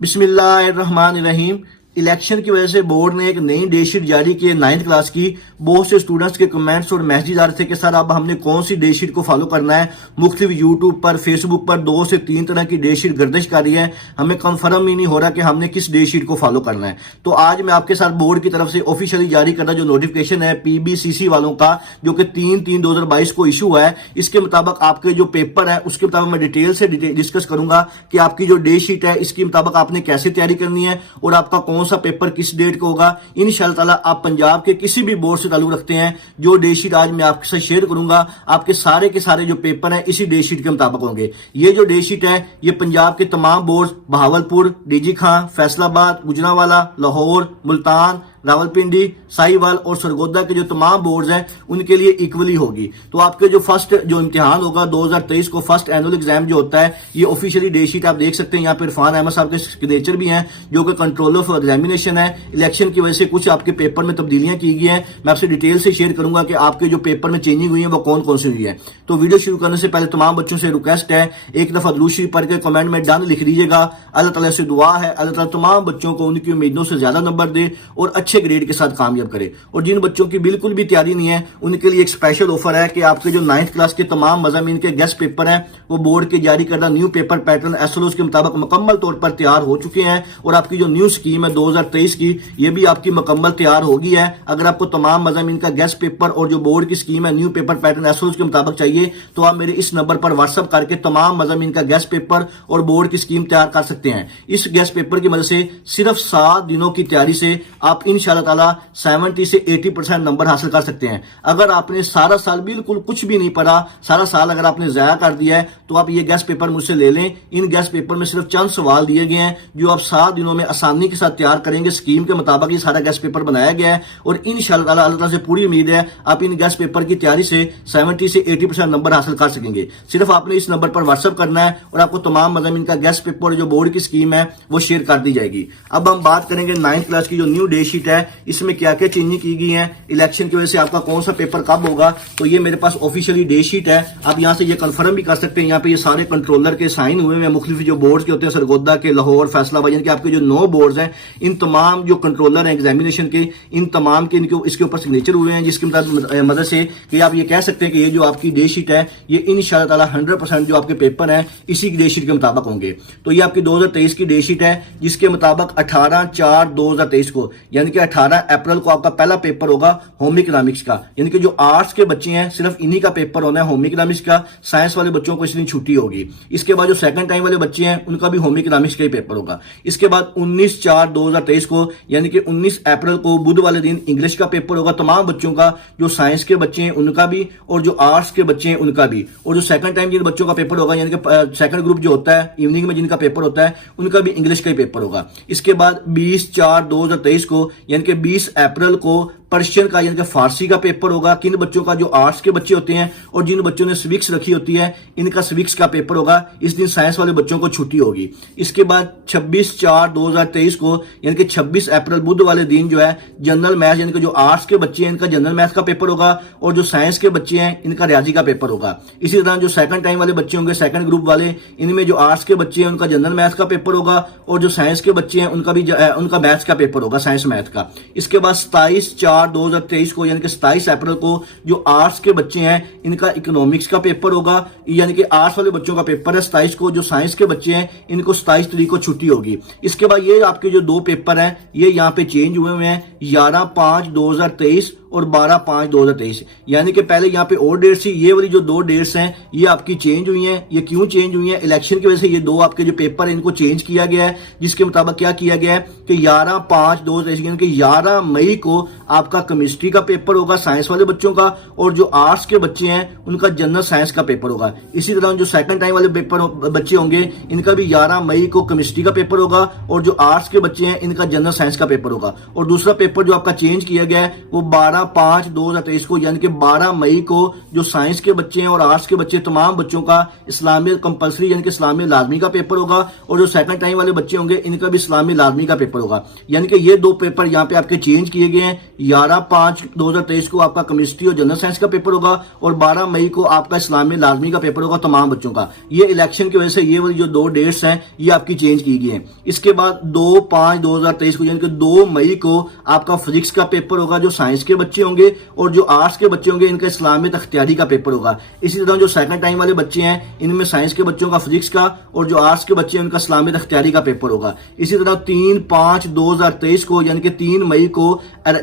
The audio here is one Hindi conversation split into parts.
बिस्मिल्लाहिर्रहमानिर्रहीम। इलेक्शन की वजह से बोर्ड ने एक नई डेट शीट जारी की है 9th क्लास की। बहुत से स्टूडेंट्स के कमेंट्स और मैसेज आ रहे थे कि सर अब हमने कौन सी डेट शीट को फॉलो करना है। मुख्तलिफ यूट्यूब पर फेसबुक पर 2 से 3 तरह की डेट शीट गर्दिश कर रही है, हमें कंफर्म ही नहीं हो रहा कि हमने किस डेट शीट को फॉलो करना है। तो आज मैं आपके साथ बोर्ड की तरफ से ऑफिशियली जारी करना जो नोटिफिकेशन है पीबीसीसी वालों का, जो कि 3/3/2022 को इशू हुआ है, इसके मुताबिक आपके जो पेपर है उसके मुताबिक मैं डिटेल से डिस्कस करूंगा कि आपकी जो डेट शीट है इसके मुताबिक आपने कैसे तैयारी करनी है और आपका कौन सा पेपर किस डेट को होगा। इंशाअल्लाह ताला आप पंजाब के किसी भी बोर्ड से ताल्लुक रखते हैं, जो डेट शीट आज मैं आपके साथ शेयर करूंगा आपके सारे के सारे जो पेपर हैं इसी डेट शीट के मुताबिक होंगे। ये जो डेट शीट है ये पंजाब के तमाम बोर्ड बहावलपुर, डीजी खां, फैसलाबाद, गुजरांवाला, लाहौर, मुल्तान, रावलपिंडी, साहिवाल और सरगोदा के जो तमाम बोर्ड्स हैं उनके लिए इक्वली होगी। तो आपके जो फर्स्ट जो इम्तिहान होगा 2023 को फर्स्ट एनुअल एग्जाम जो होता है, ये ऑफिशियली डेट शीट आप देख सकते हैं। यहाँ पे इरफान अहमद साहब के सिग्नेचर भी हैं जो कि कंट्रोलर ऑफ एग्जामिनेशन है। इलेक्शन की वजह से कुछ आपके पेपर में तब्दीलियां की गई हैं, मैं आपसे डिटेल से शेयर करूंगा कि आपके जो पेपर में चेंजिंग हुई है वो कौन कौन सी हुई है। तो वीडियो शुरू करने से पहले तमाम बच्चों से रिक्वेस्ट है, एक दफा दुरूद शरीफ पढ़ के कमेंट में डन लिख लीजिएगा। अल्लाह ताला से दुआ है अल्लाह ताला तमाम बच्चों को उनकी उम्मीदों से ज्यादा नंबर दे और अच्छे ग्रेड के साथ कामयाब करे। और जिन बच्चों की बिल्कुल भी तैयारी नहीं है उनके लिए एक स्पेशल ऑफर है कि आपके जो 9th क्लास के तमाम मज़ामीन के गेस्ट पेपर हैं वो बोर्ड के जारी करदा न्यू पेपर पैटर्न एसएलओ के मुताबिक मुकम्मल तौर पर तैयार हो चुके हैं। और आपकी जो न्यू स्कीम है 2023 की, ये भी आपकी मुकम्मल तैयार होगी है। अगर आपको तमाम मज़ामीन का गेस्ट पेपर और जो बोर्ड की स्कीम है न्यू पेपर पैटर्न एसएलओ के मुताबिक चाहिए तो आप मेरे इस नंबर पर व्हाट्सएप करके तमाम मज़ामीन का गेस्ट पेपर और बोर्ड की स्कीम तैयार कर सकते हैं। इस गेस्ट पेपर की मदद से सिर्फ 7 दिनों की तैयारी से आप इंशाअल्लाह ताला 70 से 80% नंबर हासिल कर सकते हैं। अगर आपने सारा साल बिल्कुल कुछ भी नहीं पढ़ा, सारा साल अगर आपने जाया कर दिया है तो आप ये गेस्ट पेपर मुझसे ले लें। इन गेस्ट पेपर में सिर्फ चंद सवाल दिए गए हैं जो आप 7 दिनों में आसानी के साथ तैयार करेंगे। स्कीम के मुताबिक ये सारा गेस्ट पेपर बनाया गया है और इंशाअल्लाह ताला अल्लाह से पूरी उम्मीद है आप इन गेस्ट पेपर की तैयारी से 70 से 80% नंबर हासिल कर सकेंगे। सिर्फ आपने इस नंबर पर व्हाट्सएप करना है और आपको तमाम मज़ामीन का गेस्ट पेपर जो बोर्ड की स्कीम है वो शेयर कर दी जाएगी। अब हम बात करेंगे 9th क्लास की जो न्यू डेट शीट है इसमें क्या क्या चेंजिंग की गई है, इलेक्शन की वजह से आपका कौन सा पेपर कब होगा। तो ये मेरे पास ऑफिशियली डेट शीट है, आप यहां से ये कंफर्म भी कर सकते हैं। यहाँ पे ये सारे कंट्रोलर के साइन हुए हैं, मुख्तलिफ जो बोर्ड्स के होते हैं सरगोदा के, लाहौर, फैसलाबाद, यानी कि आपके जो 9 बोर्ड्स हैं इन तमाम जो कंट्रोलर हैं एग्जामिनेशन के इन तमाम के इनके इसके ऊपर सिग्नेचर हुए हैं, जिसकी मदद से कि आप ये कह सकते हैं कि ये जो आपकी डेट शीट है ये इंशाअल्लाह ताला 100% जो आपके पेपर हैं इसी की डेट शीट के मुताबिक होंगे। तो ये आपकी 2023 की डेट शीट है जिसके मुताबिक 18/4/2023 को यानी कि 18 अप्रैल को आपका पहला पेपर होगा होम इकोनॉमिक्स का। यानी कि जो आर्ट्स के बच्चे हैं सिर्फ इन्हीं का पेपर होना है होम इकोनॉमिक्स का। साइंस वाले बच्चों को इस दिन छुट्टी होगी। इसके बाद जो सेकंड टाइम वाले बच्चे हैं उनका भी होम इकोनॉमिक्स का ही पेपर होगा। इसके बाद 19/4/2023 को यानी कि 19 अप्रैल को बुध वाले दिन इंग्लिश का पेपर होगा तमाम बच्चों का, जो साइंस के बच्चे हैं उनका भी और जो आर्ट्स के बच्चे हैं उनका भी। और जो सेकंड टाइम जिन बच्चों का पेपर होगा यानी कि सेकंड ग्रुप जो होता है इवनिंग में जिनका पेपर होता है उनका भी इंग्लिश का ही पेपर होगा। इसके बाद 20/4/2023 को यानी कि 20 अप्रैल को पर्शियन का यानी कि फारसी का पेपर होगा। किन बच्चों का जो आर्ट्स के बच्चे होते हैं और जिन बच्चों ने सिविक्स रखी होती है इनका सिविक्स का पेपर होगा। इस दिन साइंस वाले बच्चों को छुट्टी होगी। इसके बाद 26/4/2023 को यानी कि 26 अप्रैल बुध वाले दिन जो है जनरल मैथ्स यानी कि जो आर्ट्स के बच्चे हैं इनका जनरल मैथ्स का पेपर होगा और जो साइंस के बच्चे हैं इनका रियाजी का पेपर होगा। इसी तरह जो सेकंड टाइम वाले बच्चे होंगे सेकंड ग्रुप वाले, इनमें जो आर्ट्स के बच्चे हैं उनका जनरल मैथ्स का पेपर होगा और जो साइंस के बच्चे हैं उनका भी उनका मैथ्स का पेपर होगा, साइंस मैथ का। इसके बाद 27/4/2023 को यानी कि 27 अप्रैल को जो आर्ट्स के बच्चे हैं इनका इकोनॉमिक्स का पेपर होगा। यानी कि आर्ट्स वाले बच्चों का पेपर है 27 को। जो साइंस के बच्चे हैं इनको 27 तारीख को छुट्टी होगी। इसके बाद ये आपके जो 2 पेपर हैं ये यहाँ पे चेंज हुए हैं 11/5/2023 और 12/5/2023। यानी कि पहले यहाँ पे और डेट्स थी, ये वाली जो 2 डेट्स हैं ये आपकी चेंज हुई हैं। ये क्यों चेंज हुई हैं? इलेक्शन की वजह से ये 2 आपके जो पेपर है इनको चेंज किया गया है, जिसके मुताबिक क्या किया गया है कि 11/5/2023 यानी कि 11 मई को आपका केमिस्ट्री का पेपर होगा साइंस वाले बच्चों का और जो आर्ट्स के बच्चे हैं उनका जनरल साइंस का पेपर होगा। इसी तरह जो सेकंड टाइम वाले पेपर बच्चे होंगे इनका भी 11 मई को केमिस्ट्री का पेपर होगा और जो आर्ट्स के बच्चे हैं इनका जनरल साइंस का पेपर होगा। और दूसरा पेपर जो आपका चेंज किया गया है वो 12 11/5/2023 को यानी कि 12 मई को जो साइंस के बच्चे हैं और आर्ट्स के बच्चे तमाम बच्चों का इस्लामिया कंपलसरी यानी कि इस्लामिया लाजमी का पेपर होगा, और जो सेकंड टाइम वाले बच्चे होंगे इनका भी इस्लामिया लाजमी का पेपर होगा। यानी कि ये दो पेपर यहाँ पे आपके चेंज किए गए हैं। 11/5/2023 को आपका केमिस्ट्री और जनरल साइंस का पेपर होगा और 12 मई को आपका इस्लामिया लाजमी का पेपर होगा तमाम बच्चों का। ये इलेक्शन की वजह से ये वाली जो दो डेट्स हैं ये आपकी चेंज की गई हैं। इसके बाद 2/5/2023 को यानी कि 2 मई को आपका फिजिक्स का पेपर होगा जो साइंस के बच्चे होंगे, और जो आर्ट्स के बच्चे होंगे इनका इस्लामियत अख्तियारी का पेपर होगा। इसी तरह जो सेकंड टाइम वाले बच्चे हैं इनमें साइंस के बच्चों का फिजिक्स का, और जो आर्ट्स के बच्चे हैं उनका इस्लामियत अख्तियारी का पेपर होगा। इसी तरह 3/5/2023 को यानी कि 3 मई को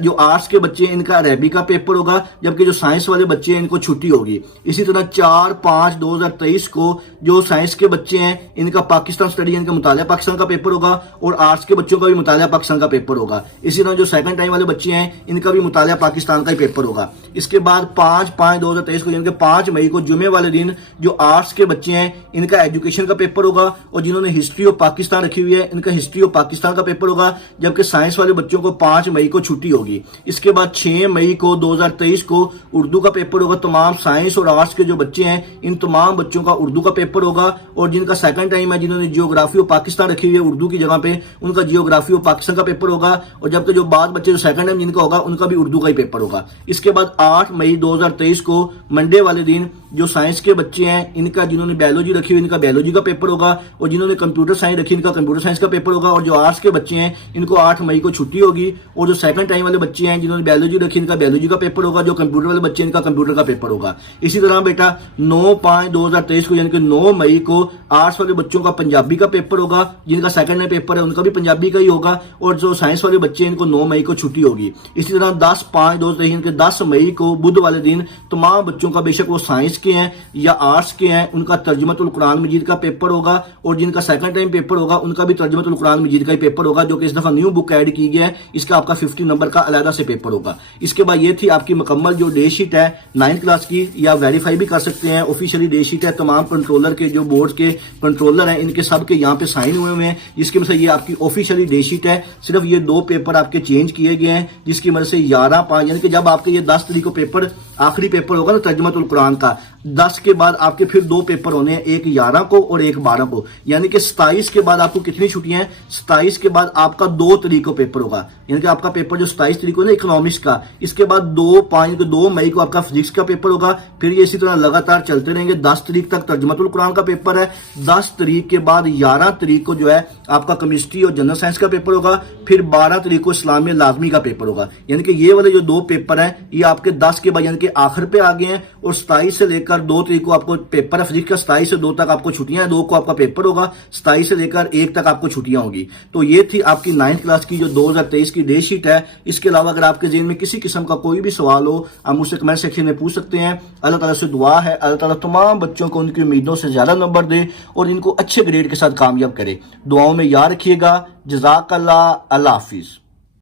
जो आर्ट्स के बच्चे हैं इनका अरबी का पेपर होगा, जबकि जो साइंस वाले बच्चे हैं इनको छुट्टी होगी। इसी तरह 4/5/2023 को जो साइंस के बच्चे हैं इनका पाकिस्तान स्टडी यानी कि मुतालिया पाकिस्तान का पेपर होगा, और आर्ट्स के बच्चों का भी मुतालिया पाकिस्तान का पेपर होगा। इसी तरह जो सेकंड टाइम वाले बच्चे हैं इनका भी मुतालिया पाकिस्तान का ही पेपर होगा। इसके बाद 5/5/2023 को यानी कि 5 मई को जुमे वाले दिन जो आर्ट्स के बच्चे हैं इनका एजुकेशन का पेपर होगा, और जिन्होंने हिस्ट्री ऑफ पाकिस्तान रखी हुई है इनका हिस्ट्री ऑफ पाकिस्तान का पेपर होगा, जबकि साइंस वाले बच्चों को 5 मई को छुट्टी होगी। इसके बाद 6 मई को 2023 को उर्दू का पेपर होगा। तमाम साइंस और आर्ट्स के जो बच्चे हैं इन तमाम बच्चों का उर्दू का पेपर होगा, और जिनका सेकंड टाइम है जिन्होंने जियोग्राफी ऑफ पाकिस्तान रखी हुई है उर्दू की जगह पे उनका जियोग्राफी ऑफ पाकिस्तान का पेपर होगा, और जबकि जो बाद बच्चे जो सेकंड टाइम जिनका होगा उनका भी उर्दू का ही पेपर होगा। इसके बाद 8 मई 2023 को मंडे वाले दिन जो साइंस के बच्चे हैं इनका जिन्होंने बायोलॉजी रखी हुई इनका बायोलॉजी का पेपर होगा, और जिन्होंने कंप्यूटर साइंस रखी इनका कंप्यूटर साइंस का पेपर होगा, और जो आर्ट्स के बच्चे हैं इनको 8 मई को छुट्टी होगी, और जो सेकंड टाइम वाले बच्चे हैं जिन्होंने बायोलॉजी रखी इनका बायोलॉजी का पेपर होगा, जो कंप्यूटर वाले बच्चे हैं इनका कंप्यूटर का पेपर होगा। इसी तरह बेटा 9/5/2023 को यानी कि 9 मई को आर्ट्स वाले बच्चों का पंजाबी का पेपर होगा, जिनका सेकंड टाइम पेपर है उनका भी पंजाबी का ही होगा, और जो साइंस वाले बच्चे हैं इनको 9 मई को छुट्टी होगी। इसी तरह 10/5/2023 के 10 मई को बुध वाले दिन तमाम बच्चों का बेशक वो साइंस के हैं या आर्ट्स के हैं उनका तर्जुमतुल कुरान मजीद का पेपर होगा, और जिनका सेकंड टाइम पेपर होगा उनका भी तर्जुमतुल कुरान मजीद का ही पेपर होगा, जो कि इस दफा न्यू बुक ऐड की गई है। इसका आपका 50 नंबर का अलग से पेपर होगा। इसके बाद ये थी आपकी मुकम्मल जो डे शीट है 9th क्लास की, या वेरीफाई भी कर सकते हैं ऑफिशियली डे शीट है। तमाम कंट्रोलर के जो बोर्ड के कंट्रोलर हैं इनके सब के यहाँ पे साइन हुए हुए हैं, जिसकी वजह से ये आपकी ऑफिशियली डे शीट है। सिर्फ ये 2 पेपर आपके चेंज किए गए हैं, जिसकी वजह से 11/5 यानी कि जब आपके ये 10 तारीख को पेपर आखिरी पेपर होगा ना तर्जुमतुल कुरान का, 10 के बाद आपके फिर 2 पेपर होने हैं, एक 11 को और एक 12 को, यानी कि 27 के बाद आपको कितनी छुट्टियां हैं? 27 के बाद आपका 2 तारीख को पेपर होगा, यानी कि आपका पेपर जो 27 तारीख को ना इकोनॉमिक्स का, इसके बाद 2 मई को आपका फिजिक्स का पेपर होगा। फिर ये इसी तरह लगातार चलते रहेंगे। 10 तारीख तक तर्जुमतुल कुरान का पेपर है, 10 तारीख के बाद 11 तारीख को जो है आपका केमिस्ट्री और जनरल साइंस का पेपर होगा, फिर 12 तारीख को इस्लामिया लाजमी का पेपर होगा। यानी कि ये वाले जो 2 पेपर हैं ये आपके 10 के बाद यानी कि आखिर पे आ गए हैं, और 27 से लेकर 2 तारीख को आपको पेपर है फिजिक्स का, 27 से 2 तक आपको छुट्टियां हैं, 2 को आपका पेपर होगा, 27 से लेकर 1 तक आपको छुट्टियां होगी। तो ये थी आपकी 9th क्लास की जो 2023 की डे शीट है। इसके अलावा अगर आपके जेहन में किसी किस्म का कोई भी सवाल हो आप मुझसे कमेंट सेक्शन में पूछ सकते हैं। अल्लाह ताला से दुआ है अल्लाह ताला तमाम बच्चों को उनकी उम्मीदों से ज्यादा नंबर दे और इनको अच्छे ग्रेड के साथ कामयाब करे। दुआओं में याद रखिएगा। जज़ाकल्लाह। अल्लाह हाफिज।